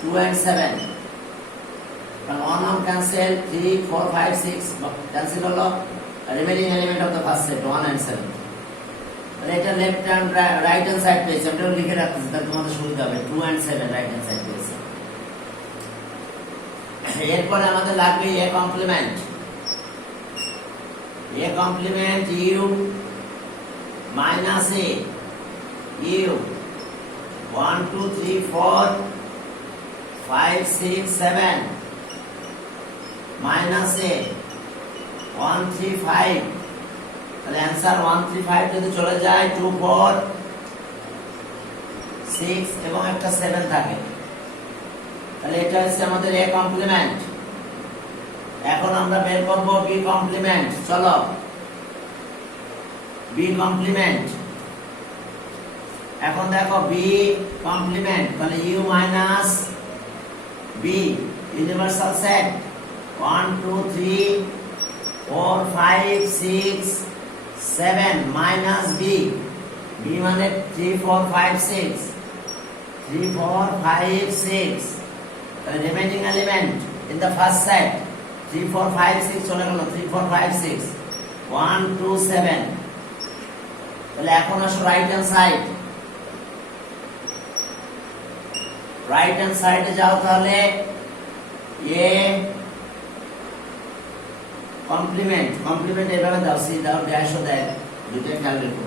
2 and 7 1 1 cancel 3 4 5 6 cancel হলো remaining element of the first set 1 and 7 তাহলে এটা left hand right hand side পেয়েছে আমরা লিখে রাখছি তাহলে তোমাদের সুবিধা হবে 2 and 7 রাইট হ্যান্ড সাইড পেয়েছে এরপর আমাদের লাগবে a complement u minus a u 1 2 3 4 5 6 7 minus a 1 3 5 তাহলে आंसर 1 3 5 যদি চলে যায় 2 4 6 এবং একটা 7 থাকে তাহলে এটা হচ্ছে আমাদের a কমপ্লিমেন্ট এখন আমরা বের করব b কমপ্লিমেন্ট চলো b কমপ্লিমেন্ট এখন দেখো b কমপ্লিমেন্ট তাহলে u minus b universal set 1 2 3 4 5 6 7 minus b b মানে 3 4 5 6 3 4 5 6 the remaining element in the first set 3 4 5 6 চলে গেল 3 4 5 6 1 2 7 তাহলে এখন আসো রাইট হ্যান্ড সাইডে যাও তাহলে a কমপ্লিমেন্ট এভাবে দাও সি দাও ড্যাশও দেয় দুটো খেয়াল রেখো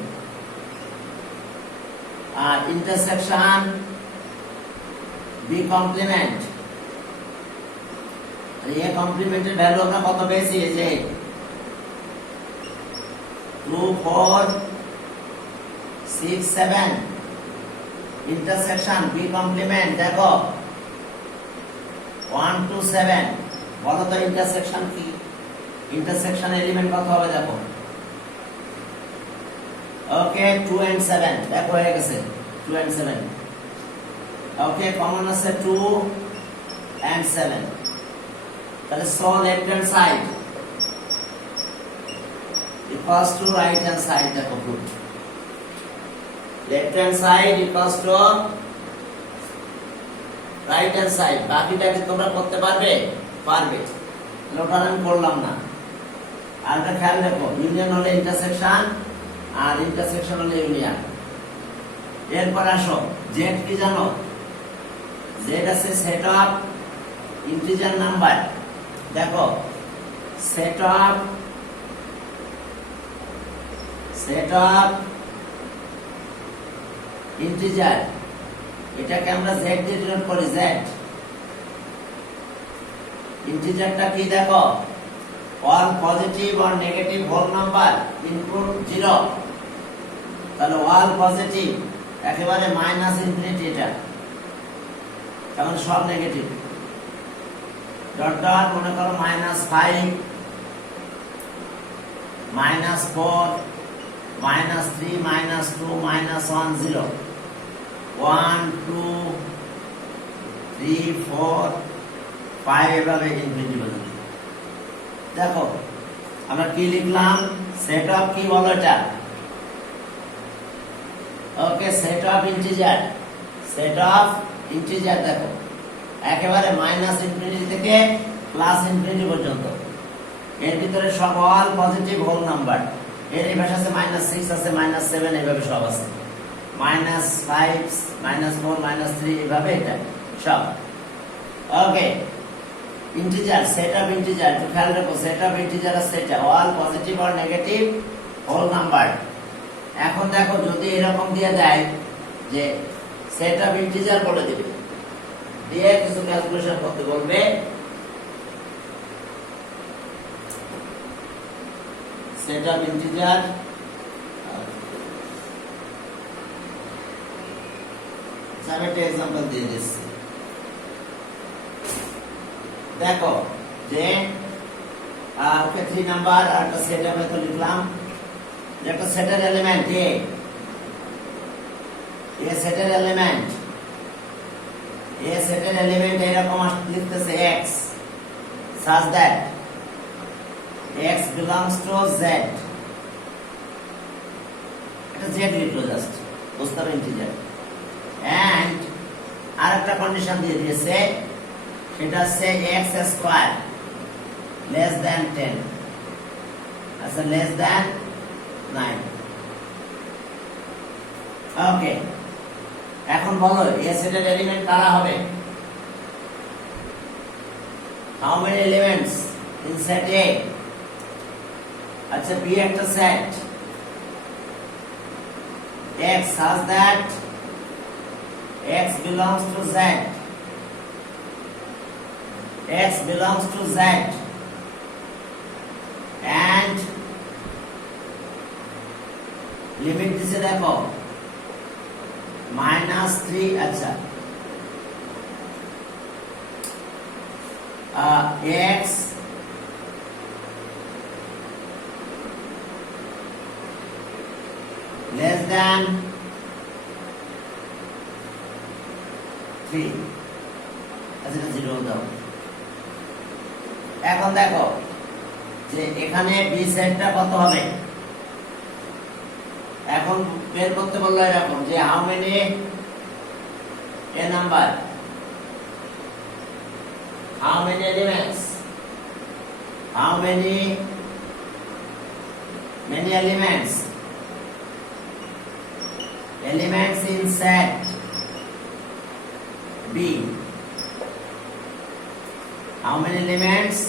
আর ইন্টারসেকশন বি কমপ্লিমেন্ট এ কমপ্লিমেন্টের ভ্যালু আমরা কত পেয়েছি এই যে 2 4 6 7 ইন্টারসেকশন বি কমপ্লিমেন্ট দেখো 1 2 7 বলো তো ইন্টারসেকশন কি ইন্টারসেকশন এলিমেন্ট কত হবে দেখো ওকে 2 and 7 দেখো হয়ে গেছে 2 and 7 ওকে কমন আছে 2 and 7 তাহলে so left hand side equals to right hand side দেখো good left hand side equals to right hand side বাকিটা কি তোমরা করতে পারবে ওটা আমি করলাম না আর একটা খেয়াল রাখো ইউনিয়ন হলে ইন্টারসেকশন আর ইন্টারসেকশন হলে ইউনিয়ন এরপর আসো জেড কি জানো জেড আছে সেট অফ ইন্টিজার নাম্বার দেখো সেট অফ ইন্টিজার এটাকে আমরা জেড দিয়ে ডিনোট করি জেড ইন্টিজারটা কি দেখো all positive or negative whole number include 0 তাহলে all positive একেবারে মাইনাস ইনফিনিটি এটা কারণ সব নেগেটিভ ডট ডট মনে করো -5 -4 -3 -2 -1 0 1 2 3 4 5 এভাবে ইনফিনিটি পর্যন্ত দেখো আমরা কি লিখলাম সেট অফ কি বলো এটা ওকে সেট অফ ইন্টিজার দেখো একেবারে মাইনাস ইনফিনিটি থেকে প্লাস ইনফিনিটি পর্যন্ত এর ভিতরে সব অল পজিটিভ হোল নাম্বার এর এই পাশে আছে -6 আছে -7 এইভাবে সব আছে -5 -4 -3 এইভাবে এটা সব okay integer set of integer তো খেয়াল রাখো সেট অফ ইন্টিজার আছে এটা all positive or negative whole number এখন দেখো যদি এরকম দিয়ে দেয় যে সেট অফ ইন্টিজার বলে দিবে দিয়ে কিছু ক্যালকুলেশন করতে বলবে সেট অফ ইন্টিজার আমি একটা एग्जांपल দিয়ে দিচ্ছি দেখো যে ওকে 3 নাম্বার আর একটা সেট আমি তো লিখলাম যে একটা সেটের এলিমেন্ট এ সেটের এলিমেন্ট এরকম লিখতেছে x such that x belongs to z এটা z লিখলো জাস্ট বুঝতে পারো ইন্টিজার and আরেকটা কন্ডিশন দিয়ে দিয়েছে, সেটা হচ্ছে x স্কয়ার লেস দ্যান 10, আচ্ছা লেস দ্যান 9। ওকে, এখন বলো এ সেটের এলিমেন্ট কারা হবে? How many elements in set A? আচ্ছা বি একটা set x such that x belongs to z, x belongs to z and limit দিছে দেখো -3, আচ্ছা x less than 3, আচ্ছা 0 দাও। এখন দেখো যে এখানে বি সেটটা কত হবে, এখন বের করতে বললো এরকম যে how many a number, how many elements, how many elements, elements in set B, how many elements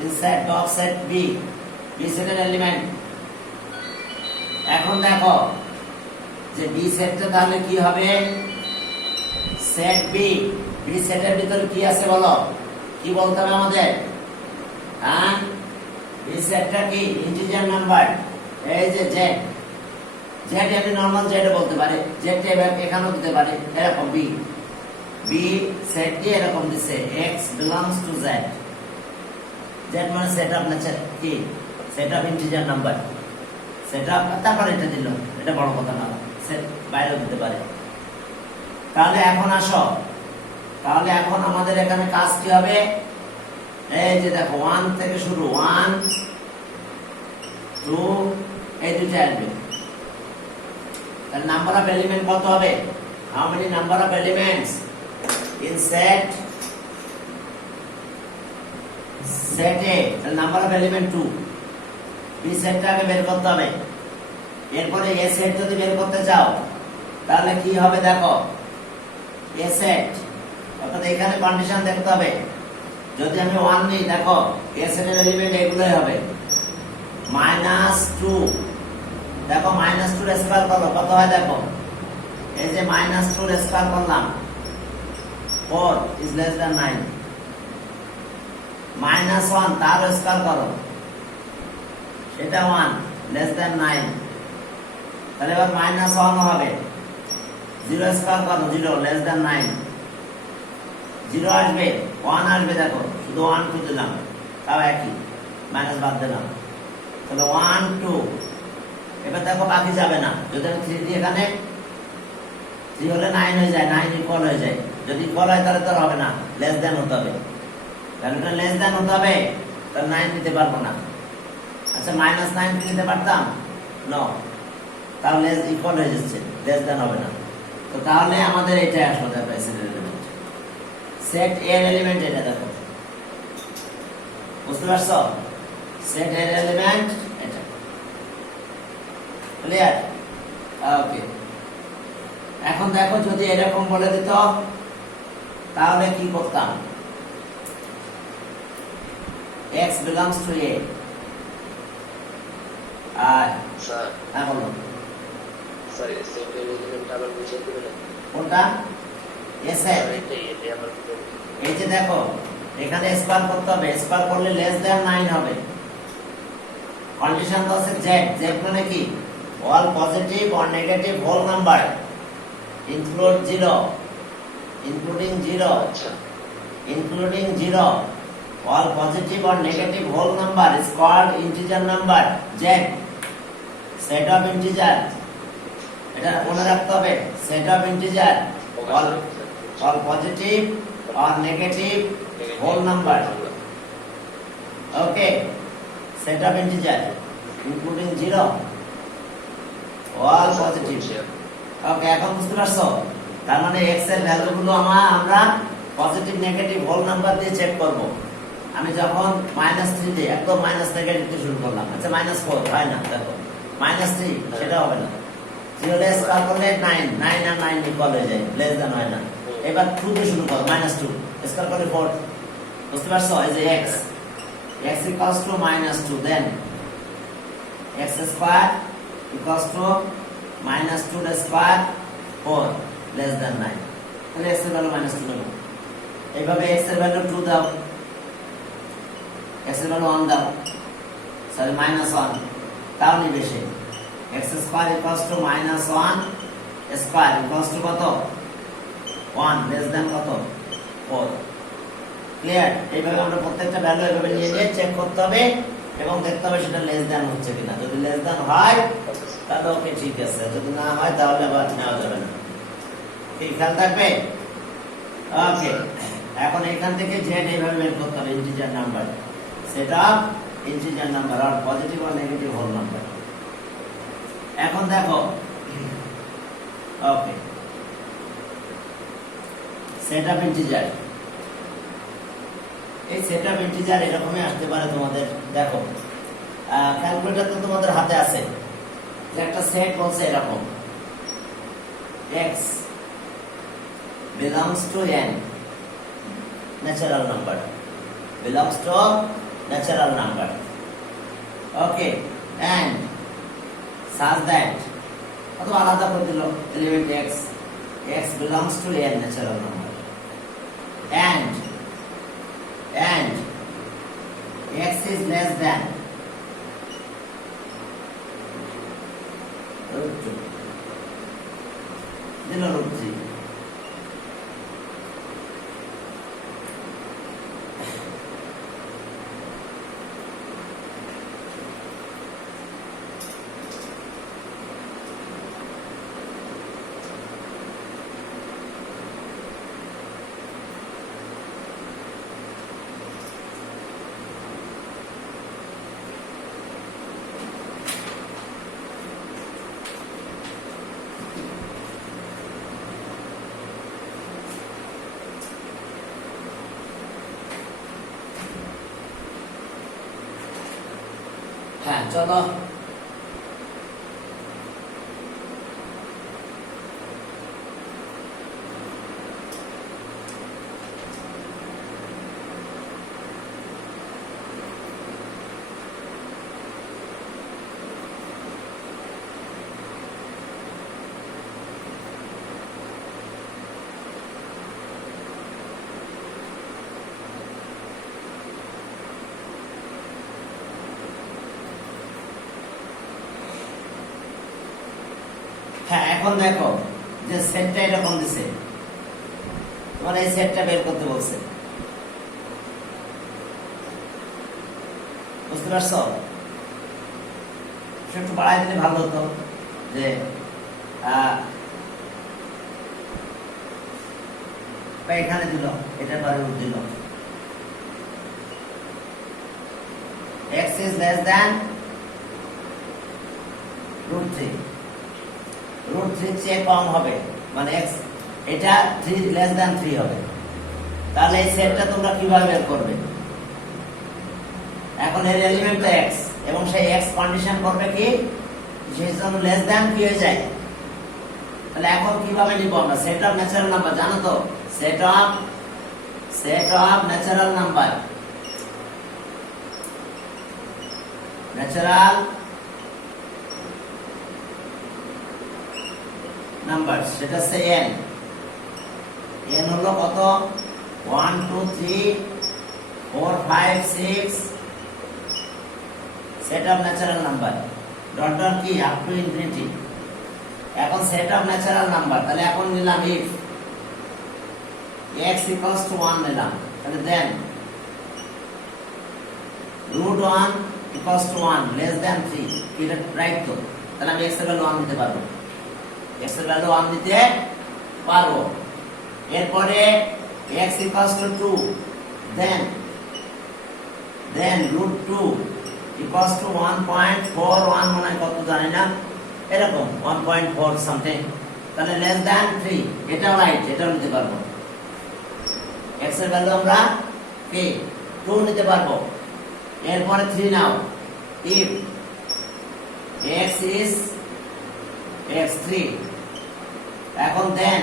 in set of set B, B set এর element। এখন দেখো যে B সেটটা তাহলে কি হবে, সেট B, B সেটের ভিতরে কি আছে বলো, কি বলতে হবে আমাদের? হ্যাঁ, B সেটটা কি ইন্টিজার নাম্বার, এই যে z, জেড আমি নরমাল জেড বলতে পারে, জেড এখানেও দিতে পারে এরকম বি, বি সেট দিয়ে এরকম দিছে x belongs to z, Z মানে সেট আপ নেচার কি, set up integer number, set up তারপর এটা দিল, এটা বড় কথা না, সেট বাইরেও দিতে পারে। তাহলে এখন আসো, তাহলে এখন আমাদের এখানে কাজ কি হবে, এই যে দেখো 1 থেকে শুরু, 1 2 এই দুটো আসবে, the number of element কত হবে, how many number of elements in set A, the number of element 2, B সেটটাকে বের করতে হবে। এরপরে A সেট যদি বের করতে চাও তাহলে কি হবে দেখো, A সেট অর্থাৎ এখানে কন্ডিশন দেখতে হবে, যদি আমি 1 নিই দেখো A সেটের এলিমেন্ট এগুলোই হবে, -2, দেখো -2 এর স্কয়ার করো কত হয় দেখো, এই যে -2 এর স্কয়ার করলাম 4 is less than 9, -1 তার স্কয়ার করো এটা 1 less than 9, তাহলে এবার -1 হবে, 0 স্কয়ার করো 0 less than 9, 0 আসবে 1 আসবে, দেখো শুধু 1 2 দিলাম তাও একই, মাইনাস বাদ দিলাম, তাহলে 1 2, এবার দেখো বাকি যাবে না, যদি আমি 3 দিই এখানে 3 হলে 9 হয়ে যায়, 9 ইকুয়াল হয়ে যায়, যদি ইকুয়াল হয় তাহলে তো হবে না, লেস দ্যান হতে হবে, তাহলে এটা লেস দ্যান হতে হবে, তাহলে 9 নিতে পারবো না। আচ্ছা -9 নিতে পারতাম, নো, তাহলে লেস ইকুয়াল হয়ে যাচ্ছে, লেস দ্যান হবে না, তো তাহলে আমাদের এটাই আসলে দেখো সেটের এলিমেন্ট, সেট এ এর এলিমেন্ট এটা দেখো, বুঝতে পারছো, সেট এর এলিমেন্ট এটা, ক্লিয়ার? ওকে, এখন দেখো যদি এরকম বলে দিত তাহলে কি করতাম, x belongs to A, আর স্যার হ্যাঁ বলো, স্যার সেটের এলিমেন্ট আবার বুঝিয়ে দিবেন কোনটা, এ সেট, এটাই আবার এই যে দেখো এখানে স্কয়ার করতে হবে, স্কয়ার করলে লেস দ্যান 9 হবে, কন্ডিশন তো আছে z, মানে কি, all positive or negative whole number include 0, including 0, আচ্ছা including 0, all positive or negative whole number is called integer number, z, set of integer, এটা মনে রাখতে হবে, set of integer, all positive or negative whole number, okay, set of integer including 0, all positive, ওকে, এখন বুঝতে পারছো, তার মানে x এর ভ্যালুগুলো আমরা পজিটিভ নেগেটিভ হোল নাম্বার দিয়ে চেক করব। আমি যখন -3 দিয়ে একদম মাইনাস নেগেটিভ দিয়ে শুরু করলাম, আচ্ছা -4 হয় না, দেখো -3 সেটা হবে না। 0 লেস স্কয়ার করলে 9 9 আর 9 ইকুয়াল হয়ে যায়, লেস দ্যান হয় না। এবার 2 দিয়ে শুরু করো, -2 স্কয়ার করলে 4, বুঝতে পারছো? এই যে x equals to -2, then x square equals to -2 square 4 less than 9, তাহলে x এর ভ্যালু -2 নেব। এইভাবে x এর ভ্যালু 2 দাও, x এর ভ্যালু 1 দাও, সরি -1, তাও নিবে সে। x square equals to -1 square equals to কত? 1 less than কত? 4। ক্লিয়ার? এইভাবে আমরা প্রত্যেকটা ভ্যালু এভাবে নিয়ে নিয়ে চেক করতে হবে এবং দেখতে হবে সেটা লেস দ্যান হচ্ছে কিনা। যদি লেস দ্যান হয় তাহলে ওকে ঠিক আছে, যদি না হয় তাহলে আবার নেওয়া যাবে না। ঠিক খেয়াল থাকবে? ওকে, এখন এখান থেকে জেড এইভাবে বের করতে হবে, ইন্টিজার নাম্বার, সেটা ইন্টিজার নাম্বার আর পজিটিভ আর নেগেটিভ হোল নাম্বার। এখন দেখো, ওকে, সেট আপ ইন্টিজার, এই সেট আপ ইন্টিজার এরকমই আসতে পারে তোমাদের। দেখো ক্যালকুলেটর তো তোমাদের হাতে আছে, যে একটা সেট বলছে এরকম x belongs to n natural number, belongs to natural number, okay, and such that অথবা আলাদা করে দিল element x belongs to n natural number, and x is less than √2, দিল √3। হ্যাঁ চলো, হ্যাঁ এখন দেখো যে সেটটা এরকম দিছে, তোমার এই সেটটা বের করতে বলছে, বুঝতে পারছো? একটু বাড়াই দিলে ভালো হতো, যে এখানে দিল, এটা পরে রুট দিল, x is less than √3, √3 চেয়ে কম হবে, মানে x এটা 3 less than 3 হবে। তাহলে এই সেটটা তোমরা কিভাবে বের করবে? এখন এর এলিমেন্ট x এবং সেই x কন্ডিশন করবে কি সেই জন্য লেস দ্যান কি হয়ে যায়। তাহলে এখন কিভাবে নিব আমরা? সেট অফ ন্যাচারাল নাম্বার, জানো তো? Set of natural number, natural number, সেটা হচ্ছে n হলো কত? 1 2 3 4 5 6, set of natural number, dot dot কি আপ টু ইনফিনিটি। এখন সেট অফ ন্যাচারাল নাম্বার, তাহলে এখন নিলাম ইফ x equals to 1 নিলাম, তাহলে দেন √1 equals to 1 less than 3, এটা রাইট তো? তাহলে আমি x এর ভ্যালু 1 দিতে পারবো, x এর ভ্যালু 1 দিতে পারবো। এরপরে x equals to 2, then √2 equals to 1.41, মনে হয় কত জানি না, এরকম 1.4 সামথিং, তাহলে লেস দ্যান 3, এটাও রাইট, এটাও নিতে পারবো। x এর ভ্যালু আমরা কি 2 নিতে পারবো। এরপরে 3 নাও, if x is x3, এখন দেন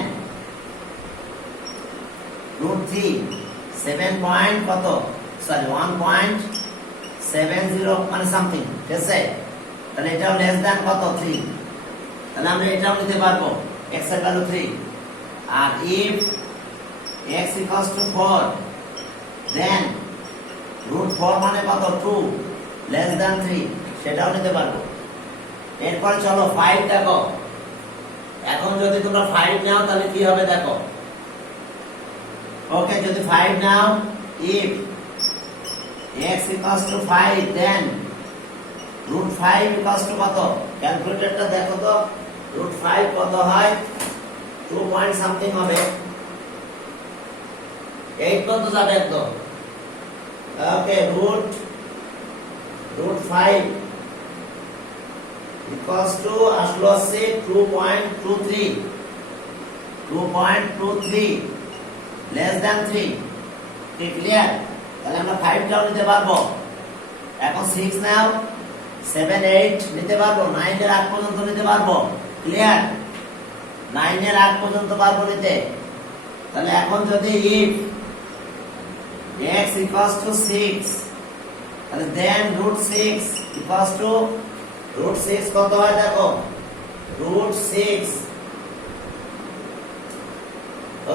√3 7 পয়েন্ট কত, সরি 1.70 মানে সামথিং, ঠিক আছে। তাহলে এটাও লেস দ্যান কত 3, তাহলে আমরা এটাও নিতে পারবো, x এর ভ্যালু 3। আর if x equals to 4, then √4 মানে কত 2 লেস দ্যান 3, সেটাও নিতে পারবো। এরপরে চলো 5 দেখো। এখন যদি তোমরা 5 নাও তাহলে কি হবে দেখো। ওকে, যদি 5 নাও, if x equals to 5, then √5 equals to কত, ক্যালকুলেটরটা দেখো তো, √5 কত হয়, 2 পয়েন্ট সামথিং হবে, 8 কত যাবে একদম। ওকে, √5 equals to আসলো হচ্ছে 2.23 less than 3, ঠিক ক্লিয়ার। তাহলে আমরা 5 টাও নিতে পারবো। এখন 6 নাও, 7 8 নিতে পারবো, 9 এর আগ পর্যন্ত নিতে পারবো, ক্লিয়ার। 9 এর আগ পর্যন্ত পারবো নিতে। তাহলে এখন যদি if x equals to 6, তাহলে then √6 equals to √6 কত হয় দেখো, √6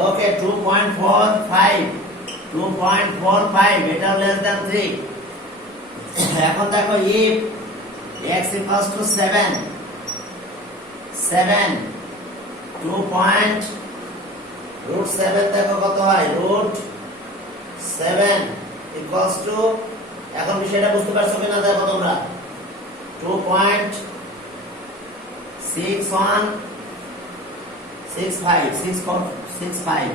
ওকে 2.45, এটা লেস দ্যান 3। এখন দেখো if x equals to 7, 2.7 দেখো কত হয়, √7 equals to, এখন বিষয়টা বুঝতে পারছো কিনা দেখো তোমরা, 2.6165,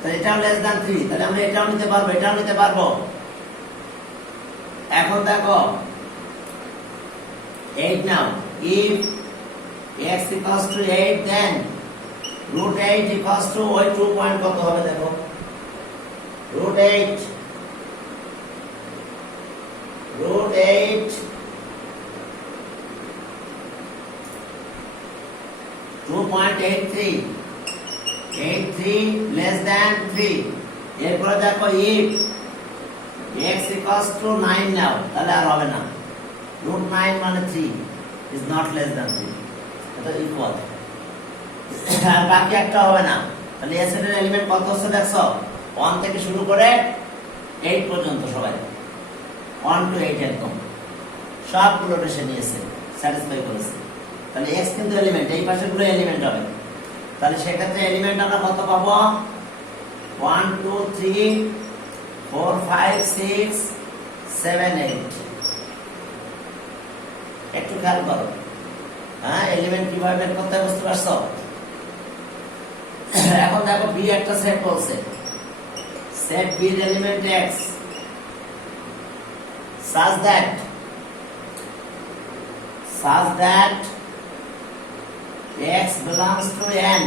তাহলে এটাও লেস দ্যান 3, তাহলে আমরা এটাও নিতে পারবো, এটাও নিতে পারবো। এখন দেখো 8 নাও, if x equals to 8, then √8 equals to ওই 2 পয়েন্ট কত হবে দেখো, √8 2.83 less than 3। এরপরে দেখো if x equals to 9 নাও, তাহলে আর হবে না, √9 মানে 3 is not less than 3, এটা ইকুয়াল। আর বাকি একটা হবে না। তাহলে s এর এলিমেন্ট কত হচ্ছে দেখছো, 1 থেকে শুরু করে 8 পর্যন্ত, সবাই 1 to 8 একদম সবগুলো এসে নিয়েছে, স্যাটিসফাই করেছে। তাহলে x কিন্তু এলিমেন্ট, এই পাশে গুলো এলিমেন্ট হবে। তাহলে সেক্ষেত্রে এলিমেন্ট আমরা কত পাবো, 1 2 3 4 5 6 7 8। একটু খেয়াল করো, হ্যাঁ, এলিমেন্ট কিভাবে বের করতে হয় বুঝতে পারছো। এখন দেখো বি একটা সেট বলছে, সেট বি এর element x such that x belongs to n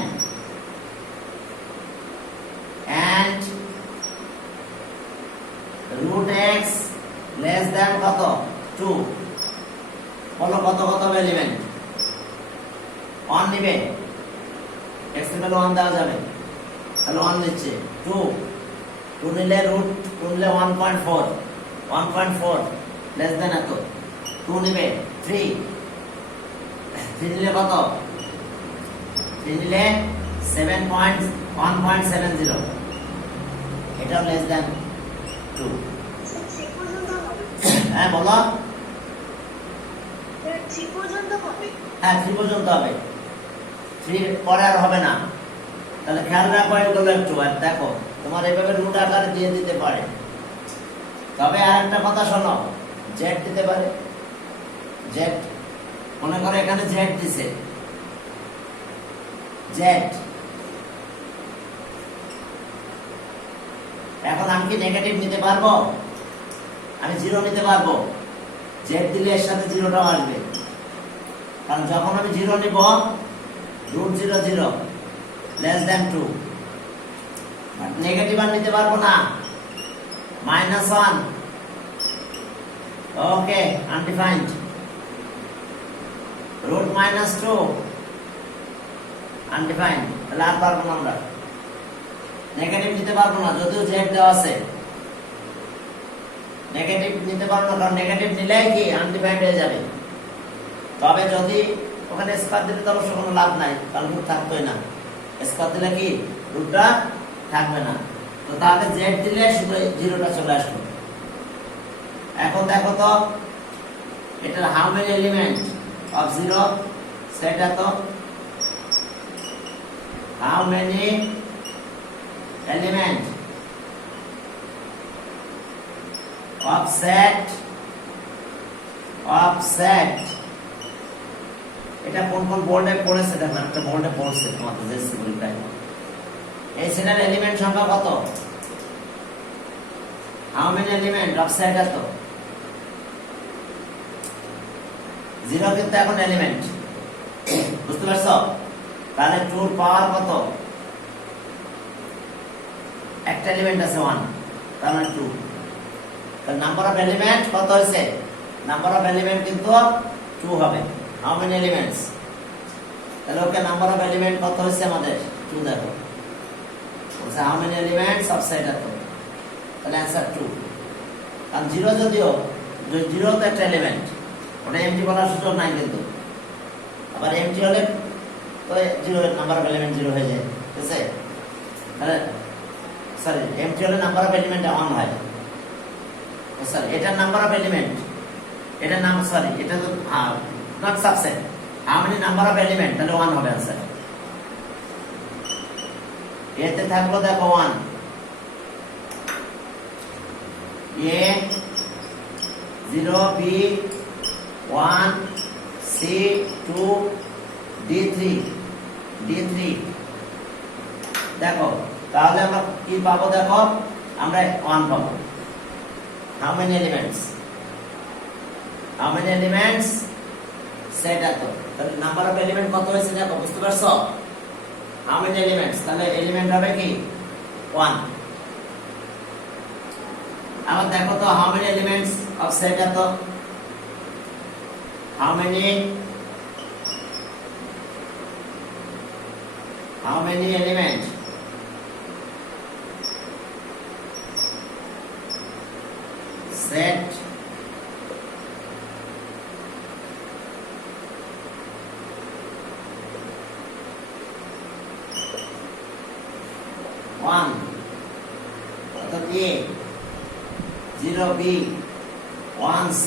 and √x less than কত 2, বলো কত কত এলিমেন্ট 1 নিবে, x এর ভ্যালু 1 দেওয়া যাবে, তাহলে 1 নিচ্ছে, 2 নিলে √2 নিলে 1.4 লেস দেন এত, 2 নিবে, 3 নিলে কত, 3 নিলে 1.70, এটাও লেস দেন 2। হ্যাঁ বলো, হ্যাঁ 3 পর্যন্ত হবে, 3 পরে আর হবে না। তাহলে খেয়াল রাখো এগুলো একটু, আর দেখো তোমার এইভাবে রুট আকারে দিয়ে দিতে পারে। তবে আর একটা কথা শোনো, জেড দিতে পারে, জেড মনে করো এখানে জেড দিছে, জেড। এখন আমি কি নেগেটিভ নিতে পারবো, আমি 0 নিতে পারবো, জেড দিলে এর সাথে 0টাও আসবে, কারণ যখন আমি 0 নিব root 0 0 less than 2 but negative মান নিতে পারবো না -1 ওকে undefined root -2 undefined তাহলে আর পারবো না আমরা নেগেটিভ নিতে পারবো না যদিও z দেওয়া আছে নেগেটিভ নিতে পারবো না কারণ নেগেটিভ নিলেই কি আনডিফাইন্ড হয়ে যাবে তবে যদি ওখানে স্কয়ার দিলে তো অবশ্য কোনো লাভ নাই কারণ রুট থাকতোই না স্কয়ার দিলে কি রুটটা থাকবে না তো তাহলে z দিলে শুধু জিরোটা চলে আসলো এখন দেখো তো এটার হাউ মেনি এলিমেন্ট অফ 0 সেটা তো হাউ মেনি এলিমেন্ট offset এটা কোন কোন বোর্ডে পড়েছে দেখো একটা বোর্ডে পড়ছে তোমাদের যে সিম্বল টাইপ এই সেটার এলিমেন্ট সংখ্যা কত হাউ মেনি এলিমেন্ট offset এত 0 কিন্তু এখন এলিমেন্ট বুঝতে পারছো তাহলে 2 এর পাওয়ার কত একটা এলিমেন্ট আছে 1 তার মানে 2 the number of element কত হইছে number of element কিন্তু 2 হবে how many elements তাহলে ওকে number of element কত হইছে আমাদের 2 দেখো বলছে how many elements of set এত তাহলে आंसर 2 আর 0 যদিও 0 তো একটা এলিমেন্ট ওটা এমটি বলার সুযোগ নাই কিন্তু আবার এমটি হলে তো 0 এর নাম্বার অফ এলিমেন্ট 0 হয়ে যায় ঠিক আছে তাহলে সরি এমটি হলে নাম্বার অফ এলিমেন্ট 1 হয় সরি এটা নাম্বার অফ এলিমেন্ট এটা নাম সরি এটা তো not subset how many number of element তাহলে 1 হবে आंसर এতে থাকলো দেখো 1 এ 0 বি 1 সি 2 d3 দেখো তাহলে আমরা কি পাবো দেখো আমরা 1 পাবো how many elements সেট এত তাহলে নাম্বার অফ এলিমেন্ট কত হয়েছে দেখো বুঝতে পারছো how many elements তাহলে এলিমেন্ট হবে কি 1 আবার দেখো তো how many elements of set এত how many elements set one অর্থাৎ A 0 B 1 C